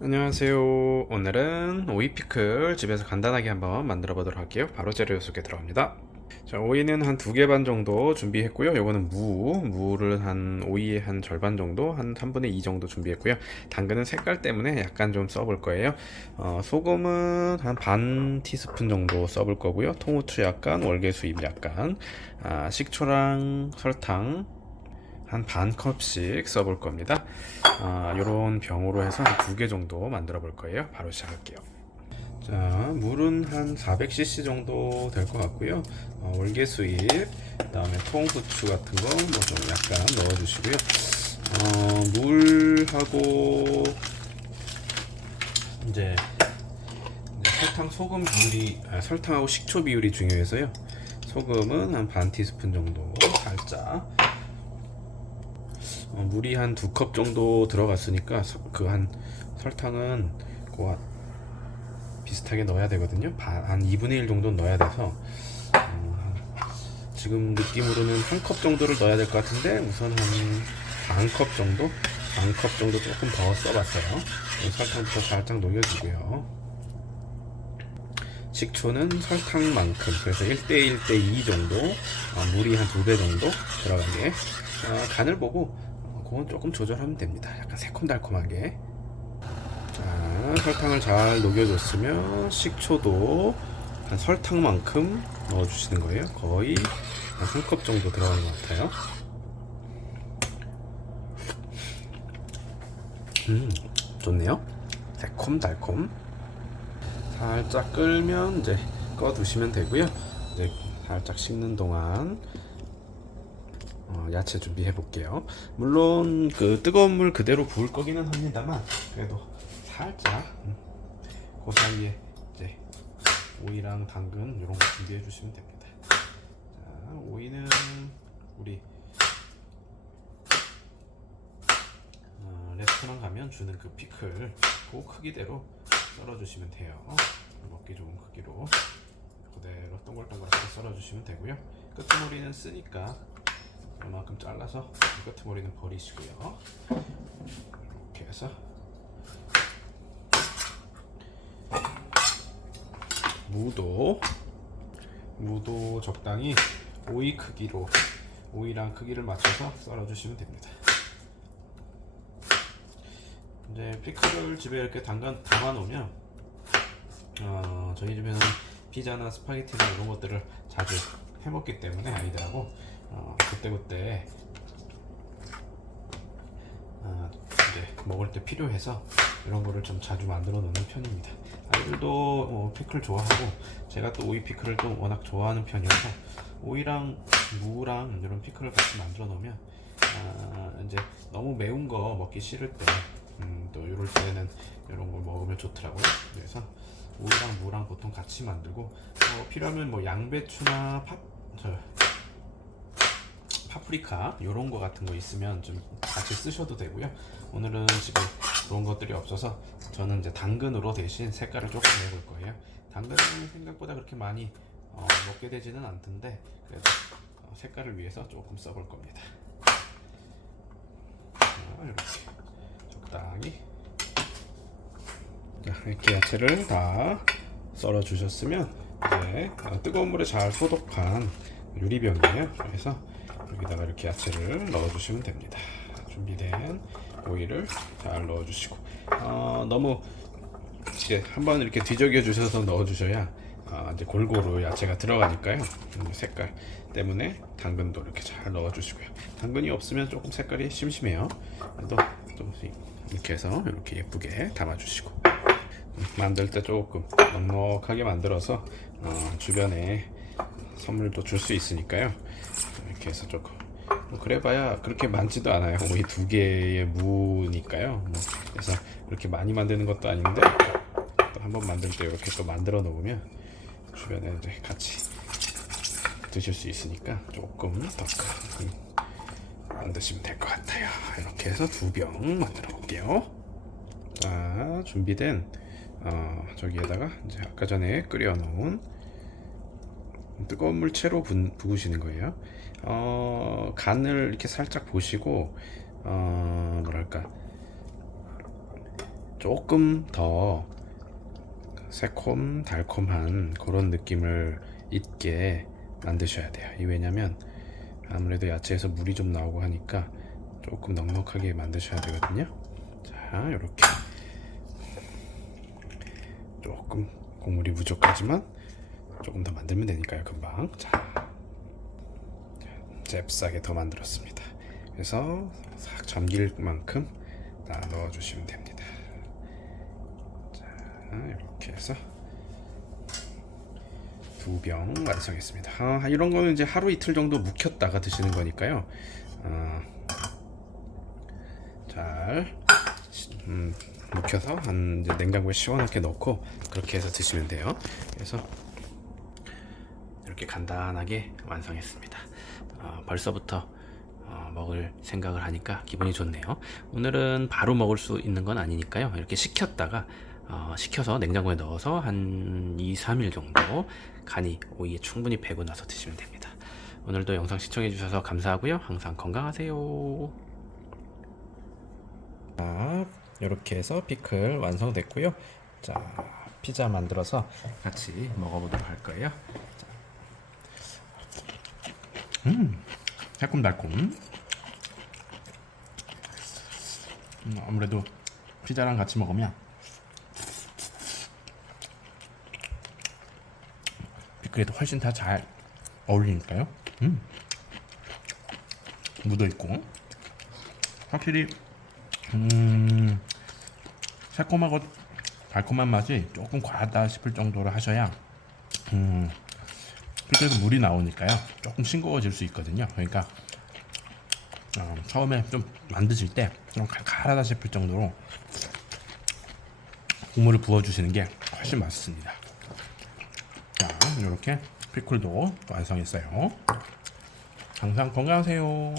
안녕하세요. 오늘은 오이 피클 집에서 간단하게 한번 만들어 보도록 할게요. 바로 재료 소개 들어갑니다. 자, 오이는 한 2개 반 정도 준비했고요. 요거는 무를 한 오이의 한 절반 정도, 한 3분의 2 정도 준비했고요. 당근은 색깔 때문에 약간 좀 써볼 거예요. 소금은 한 반 티스푼 정도 써볼 거고요. 통후추 약간, 월계수잎 약간, 식초랑 설탕 한 반 컵씩 써볼 겁니다. 요런 병으로 해서 한 2개 정도 만들어 볼 거예요. 바로 시작할게요. 자, 물은 한 400cc 정도 될 것 같고요. 월계수잎, 그다음에 통후추 같은 거 뭐 좀 약간 넣어주시고요. 물하고 이제 설탕, 소금 비율이 설탕하고 식초 비율이 중요해서요. 소금은 한 반 티스푼 정도 살짝. 물이 한 2컵 정도 들어갔으니까 그 한 설탕은 그 비슷하게 넣어야 되거든요. 한 2분의 1 정도 넣어야 돼서 지금 느낌으로는 한 컵 정도를 넣어야 될 것 같은데 우선 한 반 컵 정도 조금 더 써봤어요. 설탕부터 살짝 녹여주고요. 식초는 설탕만큼, 그래서 1대1 대2 정도, 물이 한 2배 정도 들어가게 간을 보고 그건 조금 조절하면 됩니다. 약간 새콤달콤하게. 자, 설탕을 잘 녹여줬으면 식초도 한 설탕만큼 넣어주시는 거예요. 거의 한 컵 정도 들어가는 것 같아요. 좋네요. 새콤달콤. 살짝 끓면 이제 꺼두시면 되고요. 이제 살짝 식는 동안 야채 준비해 볼게요. 물론 그 뜨거운 물 그대로 부을 거기는 합니다만 그래도 살짝 그 사이에 이제 오이랑 당근 이런 거 준비해 주시면 됩니다. 자, 오이는 우리 레스토랑 가면 주는 그 피클 그 크기대로 썰어 주시면 돼요. 먹기 좋은 크기로 그대로 동글동글하게 썰어 주시면 되고요. 끄트머리는 쓰니까 이만큼 잘라서 끄트머리는 버리시고요. 이렇게 해서 무도 적당히 오이 크기로 오이랑 크기를 맞춰서 썰어 주시면 됩니다. 이제 피클을 집에 이렇게 담아 놓으면 저희 집에는 피자나 스파게티나 이런 것들을 자주 해 먹기 때문에 아이들하고 그때그때 이제 먹을 때 필요해서 이런 거를 좀 자주 만들어 놓는 편입니다. 아이들도 피클 좋아하고 제가 또 오이 피클을 또 워낙 좋아하는 편이어서 오이랑 무랑 이런 피클을 같이 만들어 놓으면 이제 너무 매운 거 먹기 싫을 때 또 이럴 때는 이런 걸 먹으면 좋더라고요. 그래서 오이랑 무랑 보통 같이 만들고 필요하면 뭐 양배추나 파프리카 이런 거 같은 거 있으면 좀 같이 쓰셔도 되고요. 오늘은 지금 그런 것들이 없어서 저는 이제 당근으로 대신 색깔을 조금 내볼 거예요. 당근은 생각보다 그렇게 많이 먹게 되지는 않던데 그래도 색깔을 위해서 조금 써볼 겁니다. 이렇게 적당히 이렇게 야채를 다 썰어 주셨으면 이제 뜨거운 물에 잘 소독한 유리병이에요. 그래서 여기다가 이렇게 야채를 넣어 주시면 됩니다. 준비된 오이를 잘 넣어 주시고 너무 이제 한번 이렇게 뒤적여 주셔서 넣어 주셔야 이제 골고루 야채가 들어가니까요. 색깔 때문에 당근도 이렇게 잘 넣어 주시고요. 당근이 없으면 조금 색깔이 심심해요. 그래도 좀 이렇게 해서 이렇게 예쁘게 담아 주시고 만들 때 조금 넉넉하게 만들어서 주변에 선물도 줄 수 있으니까요. 이렇게 해서 조금 그래봐야 그렇게 많지도 않아요. 오이 2개의 무니까요. 그래서 그렇게 많이 만드는 것도 아닌데 또 한번 만들 때 이렇게 또 만들어 놓으면 주변에 이제 같이 드실 수 있으니까 조금 더 만드시면 될 것 같아요. 이렇게 해서 2병 만들어 볼게요. 자, 준비된 저기에다가 이제 아까 전에 끓여 놓은 뜨거운 물 채로 부으시는 거예요. 간을 이렇게 살짝 보시고 뭐랄까 조금 더 새콤 달콤한 그런 느낌을 있게 만드셔야 돼요. 이 왜냐면 아무래도 야채에서 물이 좀 나오고 하니까 조금 넉넉하게 만드셔야 되거든요. 자, 이렇게 조금 국물이 부족하지만 조금 더 만들면 되니까요. 금방. 자, 잽싸게 더 만들었습니다. 그래서 싹 잠길 만큼 다 넣어주시면 됩니다. 자, 이렇게 해서 2병 완성했습니다. 이런 거는 이제 하루 이틀 정도 묵혔다가 드시는 거니까요. 잘 묵혀서 한 이제 냉장고에 시원하게 넣고 그렇게 해서 드시면 돼요. 그래서 이렇게 간단하게 완성했습니다. 벌써부터 먹을 생각을 하니까 기분이 좋네요. 오늘은 바로 먹을 수 있는 건 아니니까요. 이렇게 식혔다가 식혀서 냉장고에 넣어서 한 2-3일 정도 간이 오이에 충분히 배고 나서 드시면 됩니다. 오늘도 영상 시청해 주셔서 감사하고요. 항상 건강하세요. 자, 이렇게 해서 피클 완성됐고요. 자, 피자 만들어서 같이 먹어보도록 할 거예요. 새콤달콤. 아무래도 피자랑 같이 먹으면 피클에도 훨씬 더 잘 어울리니까요. 묻어있고 확실히 새콤하고 달콤한 맛이 조금 과하다 싶을 정도로 하셔야 피클에서 물이 나오니까요 조금 싱거워질 수 있거든요. 그러니까 처음에 좀 만드실 때 좀 칼칼하다 싶을 정도로 국물을 부어주시는 게 훨씬 맛있습니다. 자, 이렇게 피클도 완성했어요. 항상 건강하세요.